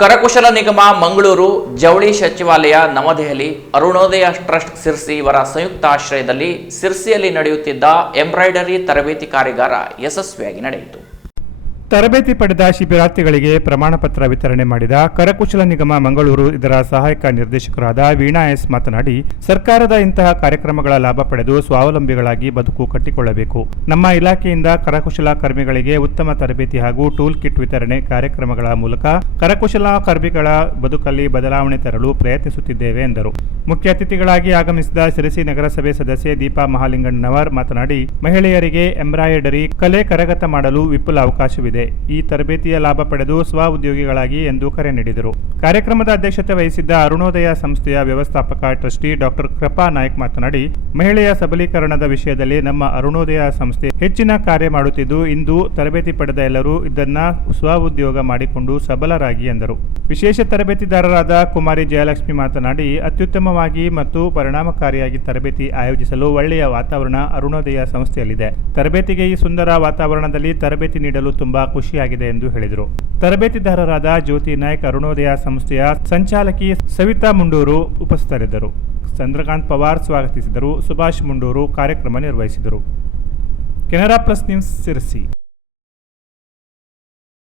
ಕರಕುಶಲ ನಿಗಮ ಮಂಗಳೂರು ಜವಳಿ ಸಚಿವಾಲಯ ನವದೆಹಲಿ ಅರುಣೋದಯ ಟ್ರಸ್ಟ್ ಸಿರ್ಸಿ ಇವರ ಸಂಯುಕ್ತ ಆಶ್ರಯದಲ್ಲಿ ಸಿರ್ಸಿಯಲ್ಲಿ ನಡೆಯುತ್ತಿದ್ದ ಎಂಬ್ರಾಯ್ಡರಿ ತರಬೇತಿ ಕಾರ್ಯಾಗಾರ ಯಶಸ್ವಿಯಾಗಿ ನಡೆಯಿತು. ತರಬೇತಿ ಪಡೆದ ಶಿಬಿರಾರ್ಥಿಗಳಿಗೆ ಪ್ರಮಾಣ ಪತ್ರ ವಿತರಣೆ ಮಾಡಿದ ಕರಕುಶಲ ನಿಗಮ ಮಂಗಳೂರು, ಇದರ ಸಹಾಯಕ ನಿರ್ದೇಶಕರಾದ ವೀಣಾ ಎಸ್ ಮಾತನಾಡಿ, ಸರ್ಕಾರದ ಇಂತಹ ಕಾರ್ಯಕ್ರಮಗಳ ಲಾಭ ಪಡೆದು ಸ್ವಾವಲಂಬಿಗಳಾಗಿ ಬದುಕು ಕಟ್ಟಿಕೊಳ್ಳಬೇಕು. ನಮ್ಮ ಇಲಾಖೆಯಿಂದ ಕರಕುಶಲ ಕರ್ಮಿಗಳಿಗೆ ಉತ್ತಮ ತರಬೇತಿ ಹಾಗೂ ಟೂಲ್ ಕಿಟ್ ವಿತರಣೆ ಕಾರ್ಯಕ್ರಮಗಳ ಮೂಲಕ ಕರಕುಶಲ ಕರ್ಮಿಗಳ ಬದುಕಲ್ಲಿ ಬದಲಾವಣೆ ತರಲು ಪ್ರಯತ್ನಿಸುತ್ತಿದ್ದೇವೆ ಎಂದರು. ಮುಖ್ಯ ಅತಿಥಿಗಳಾಗಿ ಆಗಮಿಸಿದ ಸಿರಸಿ ನಗರಸಭೆ ಸದಸ್ಯೆ ದೀಪಾ ಮಹಾಲಿಂಗಣ್ಣವರ್ ಮಾತನಾಡಿ, ಮಹಿಳೆಯರಿಗೆ ಎಂಬ್ರಾಯಡರಿ, ಕಲೆ ಕರಗತ ಮಾಡಲು ವಿಪುಲ ಅವಕಾಶವಿದೆ. ಈ ತರಬೇತಿಯ ಲಾಭ ಪಡೆದು ಸ್ವ ಉದ್ಯೋಗಿಗಳಾಗಿ ಎಂದು ಕರೆ ನೀಡಿದರು. ಕಾರ್ಯಕ್ರಮದ ಅಧ್ಯಕ್ಷತೆ ವಹಿಸಿದ್ದ ಅರುಣೋದಯ ಸಂಸ್ಥೆಯ ವ್ಯವಸ್ಥಾಪಕ ಟ್ರಸ್ಟಿ ಡಾಕ್ಟರ್ ಕೃಪಾ ನಾಯ್ಕ ಮಾತನಾಡಿ, ಮಹಿಳೆಯ ಸಬಲೀಕರಣದ ವಿಷಯದಲ್ಲಿ ನಮ್ಮ ಅರುಣೋದಯ ಸಂಸ್ಥೆ ಹೆಚ್ಚಿನ ಕಾರ್ಯ ಮಾಡುತ್ತಿದ್ದು, ಇಂದು ತರಬೇತಿ ಪಡೆದ ಎಲ್ಲರೂ ಇದನ್ನ ಸ್ವ ಉದ್ಯೋಗ ಮಾಡಿಕೊಂಡು ಸಬಲರಾಗಿ ಎಂದರು. ವಿಶೇಷ ತರಬೇತಿದಾರರಾದ ಕುಮಾರಿ ಜಯಲಕ್ಷ್ಮಿ ಮಾತನಾಡಿ, ಅತ್ಯುತ್ತಮವಾಗಿ ಮತ್ತು ಪರಿಣಾಮಕಾರಿಯಾಗಿ ತರಬೇತಿ ಆಯೋಜಿಸಲು ಒಳ್ಳೆಯ ವಾತಾವರಣ ಅರುಣೋದಯ ಸಂಸ್ಥೆಯಲ್ಲಿದೆ. ತರಬೇತಿಗೆ ಈ ಸುಂದರ ವಾತಾವರಣದಲ್ಲಿ ತರಬೇತಿ ನೀಡಲು ತುಂಬಾ ಖುಷಿಯಾಗಿದೆ ಎಂದು ಹೇಳಿದರು. ತರಬೇತಿದಾರರಾದ ಜ್ಯೋತಿ ನಾಯಕ್ ಅರುಣೋದಯ ಸಂಸ್ಥೆಯ ಸಂಚಾಲಕಿ ಸವಿತಾ ಮುಂಡೂರು ಉಪಸ್ಥಿತರಿದ್ದರು. ಚಂದ್ರಕಾಂತ್ ಪವಾರ್ ಸ್ವಾಗತಿಸಿದರು. ಸುಭಾಷ್ ಮುಂಡೂರು ಕಾರ್ಯಕ್ರಮ ನಿರ್ವಹಿಸಿದರು. Canara plus news Sirsi